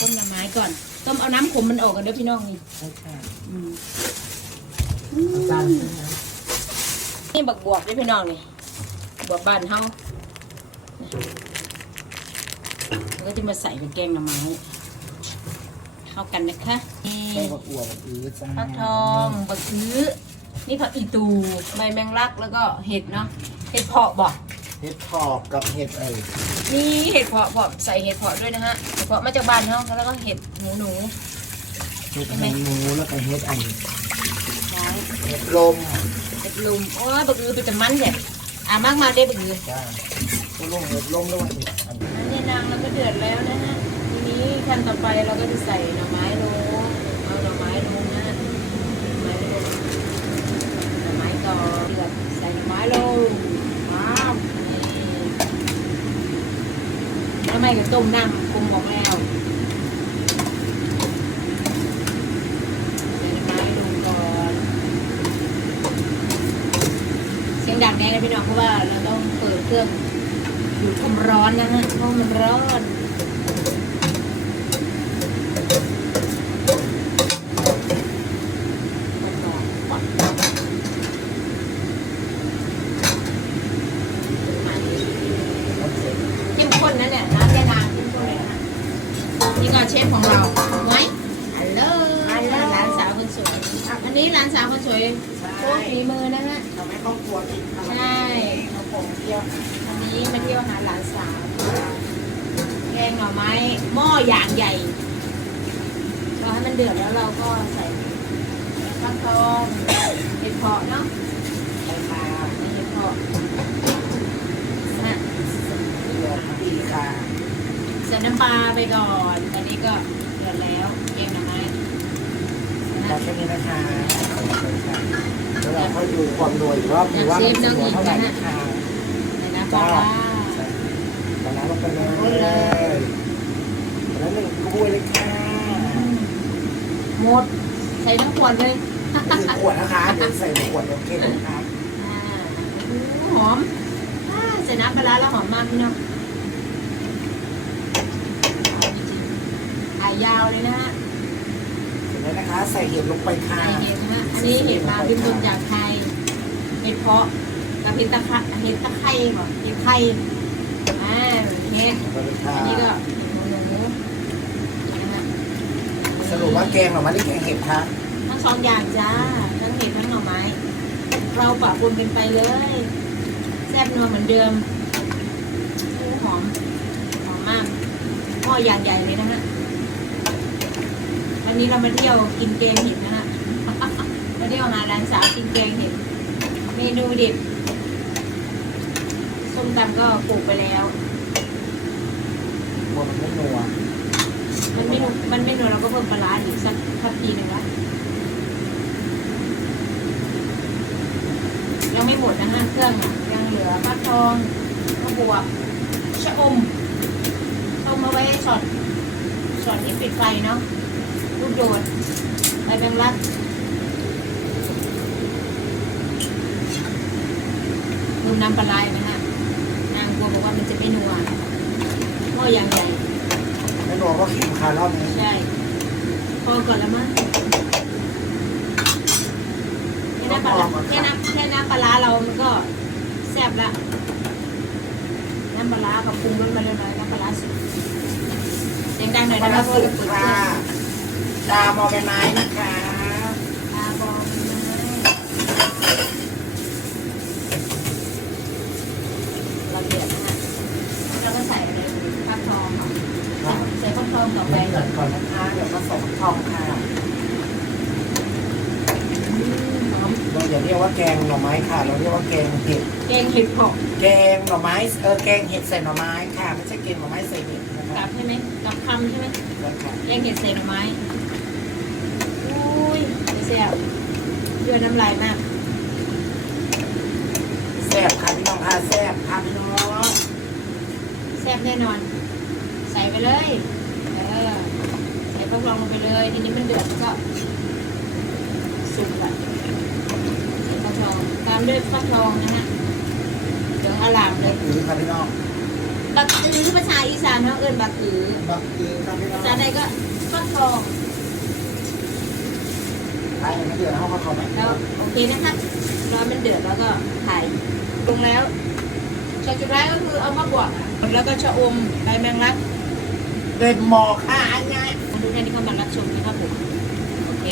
ต้มหน่อไม้ก่อน ต้มเอาน้ำขมมันออกกันเด้อพี่น้องนี่ใช่ค่ะอืมจานนี่บักบวบเด้อพี่น้องนี่บวบบ้านเฮาแล้วก็จะมาใส่เป็นแกงหน่อไม้เข้ากันนะคะนี่ใส่บักอั่วบักอื้อจ้าฟักทองบักอื้อนี่ผักอีตูใบแมงลักแล้วก็เห็ดเนาะเห็ดเพาะบอกเห็ดขอบกับเห็ดไอ้ นี่เห็ดเพาะบอกใส่เห็ดเพาะด้วยนะฮะเห็ดเพาะมาจากบ้านเฮาแล้วก็เห็ดหนูหนูเห็ดหมูแล้วก็เห็ดไอ้ไม้เห็ดลมเห็ดลุมโอ้ยบักอือเป็นจะมันเนี่ยอ่ามากมาได้บักอือจ้าก็ลงเห็ดลมแล้วว่าเห็ดอันนี้อันนี้นางเราก็เดือดแล้วนะฮะทีนี้ขั้นต่อไปเราก็จะใส่หน่อไม้ลงเอาหน่อไม้ลงนะหน่อไม้ลงหน่อไม้ก่อนเดือดใส่หน่อไม้ลงว้าวนี่แล้ว ไม่ก็ต้มน้ำปรุงบอกแล้วใส่หน่อไม้ลงก่อนเสียงดังแน่เลยพี่น้องเพราะว่าเราต้องเปิดเครื่องดูดความร้อนนะฮะเพราะมันร้อนเข้มข้นนะเนี่ยน้ำแค่นางเข้มข้นเลยนะ นี่ก็เชฟของเราไว้ฮัลโหลฮัลโหลร้านสาวคนสวยอะอันนี้ร้านสาวคนสวยพวกฝีมือนะฮะทำให้ครอบครัวกินทำใช่ข้าวโพดเที่ยวอันนี้มาเที่ยวหาหลานสาวแกงหน่อไม้หม้ออย่างใหญ่รอให้มันเดือดแล้วเราก็ใส่ฟักทองเห็ดเพาะเนาะไปมาเห็ดเพาะนะเดือดดีค่ะใส่น้ำปลาไปก่อนตอ นนี้ก็เดือดแล้วแกงหน่อไม้แบนะบนี้นะคะแล้วเราค่อยดูความรวยอีกรอบนึงว่ามันจะรวยเท่าไหร่นะคะใส่น้ำปลาร้าตอนนั้นลงไปเลยแล้วหนึ่งกล้วยเลยค่ะหมดใส่ทั้งขวดเลยหนึ่งขวดนะคะเดี๋ยวใส่หนึ่งขวดโอเคนะคะอ่าหอมอ่าใส่น้ำปลาร้าแล้วหอมมากพี่น้องหอมจริงๆถ่า ยยาวเลยนะฮะเสร็จแล้วนะคะ ใส่เห็ดลงไปค่ะ ใส่เห็ดนะฮะอันนี้เห็ดมาพิมพ์ตุนจากไทยเห็ดเพาะกับเห็ดตะไคร้เห็ดตะไคร้ก่อนเห็ดไข่อ่าเห็ดขอบคุณค่ะอันนี้ก็หมูหมูนะฮะสรุปว่าแกงหน่อไม้นี่แกงเห็ดค่ะทั้งสองอย่างจ้าทั้งเห็ดทั้งหน่อไม้ เราปะปนกันไปเลยแซ่บนัวเหมือนเดิมโอ้หอมหอมมากหม้ออย่างใหญ่เลยนะฮะ วันนี้เรามาเที่ยวกินแกงเห็ดนะฮะมาเที่ยวหาร้านสาวกินแกงเห็ด เมนูเด็ดส้มตำก็ปลูกไปแล้ว กลัวมันไม่นัวมันไม่นูมันไม่นูเราก็เพิ่มปลาร้าอีกสักทัพพีหนึ่งละยังไม่หมดนะฮะเครื่องอะยังเหลือฟักทองข้าวบวบชะอมต้มเอาไว้ช็อตช็อตที่ปิดไฟเนาะ ลูกโดดใบแมงลักดูน้ำปลาไหลนะฮะนางกลัวบอกว่ามันจะไม่นัวหม้ออย่างใหญ่ไม่นัวก็เค็มค่ะรอบนี้ใช่พอก่อนแล้วมั้งแค่น้ำปลาร้าแค่น้ำแค่น้ำปลาร้าเรามันก็แซ่บละน้ำปลาร้ากับปรุงรสมาเรียบร้อยน้ำปลาร้าสุดเสียงดังหน่อยมานะคแล้รัวบสุกค่ะดามอใบไม้นะคะตาบอลเราเดือดนะฮะแล้วก็ใส่อะไรฟักทองเนาะใส่ฟักทองต่อไปเดือดก่อนนะคะเดี๋ยวผสมทองค่ะอืมหอมเราอย่าเรียกว่าแกงหน่อไม้ค่ะ เราเรียกว่าแกงเห็ด แกงเห็ดเผาะแกงหน่อไม้ เออ แกงเห็ดใส่หน่อไม้ค่ะ ไม่ใช่แกงหน่อไม้ใส่เห็ดนะกัคะบใช่ไหมกับคำใช่ไหมค่ะแยกเห็ดใส่หน่อไม้อุ้ย แซ่บเยื่อน้ำลายมากแซ่บค่ะพี่น้องค่ะแซ่บค่ะพี่น้องแซ่บแน่นอน ใส่ไปเลยเออใส่ฟักทองลงไปเลยทีนี้มันเดือดก็สุกละใส่ฟักทองตามด้วยฟักทองนะฮะเหลืองอลามเลยอือค่ะพี่น้องอบักตือภาษาอีสานเขาเอิ้นบักตือบักคือทำให้เราภาษาใดก็ฟักทอง ขายอย่างนี้เดือดเขาเขาเขาไหมแล้วโอเคนะคะรอมันเดือดแล้วก็ถ่ายลงแล้วช็อตสุดท้ายก็คือเอามาบวกแล้วก็ชะอมใบแมงลักเด็ดหมอค่าไงทุกท่านที่เข้ามารับชมนะครับผมโอเค